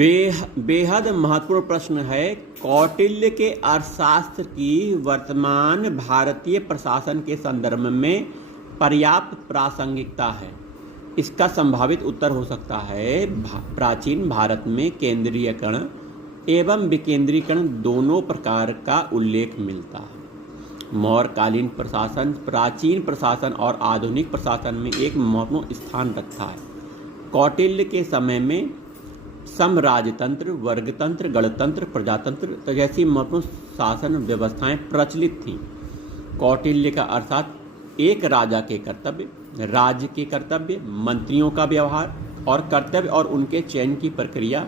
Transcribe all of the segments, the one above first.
बेहद महत्वपूर्ण प्रश्न है। कौटिल्य के अर्थशास्त्र की वर्तमान भारतीय प्रशासन के संदर्भ में पर्याप्त प्रासंगिकता है। इसका संभावित उत्तर हो सकता है प्राचीन भारत में केंद्रीयकरण एवं विकेंद्रीकरण दोनों प्रकार का उल्लेख मिलता है। मौर्यकालीन प्रशासन प्राचीन प्रशासन और आधुनिक प्रशासन में एक महत्वपूर्ण स्थान रखता है। कौटिल्य के समय में साम्राज्यतंत्र, वर्गतंत्र, गणतंत्र, प्रजातंत्र जैसी महत्वपूर्ण शासन व्यवस्थाएं प्रचलित थीं। कौटिल्य का अर्थात एक राजा के कर्तव्य, राज्य के कर्तव्य, मंत्रियों का व्यवहार और कर्तव्य और उनके चयन की प्रक्रिया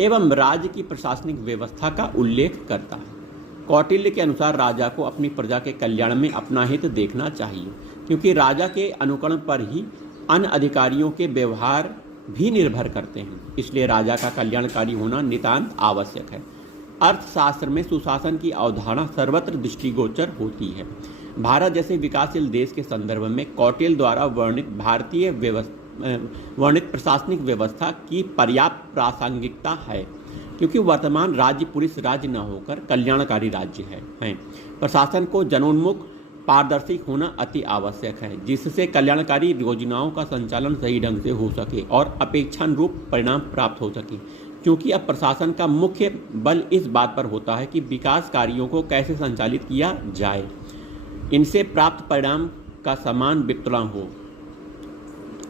एवं राज्य की प्रशासनिक व्यवस्था का उल्लेख करता है। कौटिल्य के अनुसार राजा को अपनी प्रजा के कल्याण में अपना हित देखना चाहिए, क्योंकि राजा के अनुकरण पर ही अन्य अधिकारियों के व्यवहार भी निर्भर करते हैं। इसलिए राजा का कल्याणकारी होना नितांत आवश्यक है। अर्थशास्त्र में सुशासन की अवधारणा सर्वत्र दृष्टिगोचर होती है। भारत जैसे विकासशील देश के संदर्भ में कौटिल्य द्वारा वर्णित प्रशासनिक व्यवस्था की पर्याप्त प्रासंगिकता है, क्योंकि वर्तमान राज्य पुरुष राज्य न होकर कल्याणकारी राज्य है। प्रशासन को जनोन्मुख पारदर्शी होना अति आवश्यक है, जिससे कल्याणकारी योजनाओं का संचालन सही ढंग से हो सके और अपेक्षानुरूप परिणाम प्राप्त हो सके। क्योंकि अब प्रशासन का मुख्य बल इस बात पर होता है कि विकास कार्यों को कैसे संचालित किया जाए, इनसे प्राप्त परिणाम का समान वितरण हो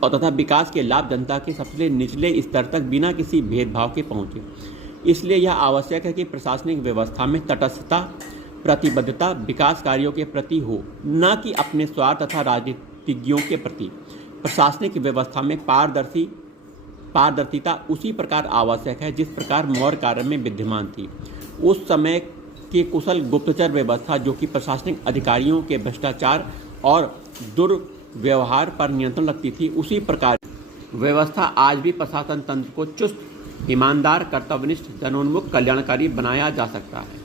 और तथा विकास के लाभ जनता के सबसे निचले स्तर तक बिना किसी भेदभाव के पहुँचे। इसलिए यह आवश्यक है कि प्रशासनिक व्यवस्था में तटस्थता, प्रतिबद्धता विकास कार्यों के प्रति हो, न कि अपने स्वार्थ तथा राजनीतिज्ञों के प्रति। प्रशासनिक व्यवस्था में पारदर्शिता उसी प्रकार आवश्यक है जिस प्रकार मौर्य काल में विद्यमान थी। उस समय की कुशल गुप्तचर व्यवस्था, जो कि प्रशासनिक अधिकारियों के भ्रष्टाचार और दुर्व्यवहार पर नियंत्रण रखती थी, उसी प्रकार व्यवस्था आज भी प्रशासन तंत्र को चुस्त, ईमानदार, कर्तव्यनिष्ठ, जनोन्मुख, कल्याणकारी बनाया जा सकता है।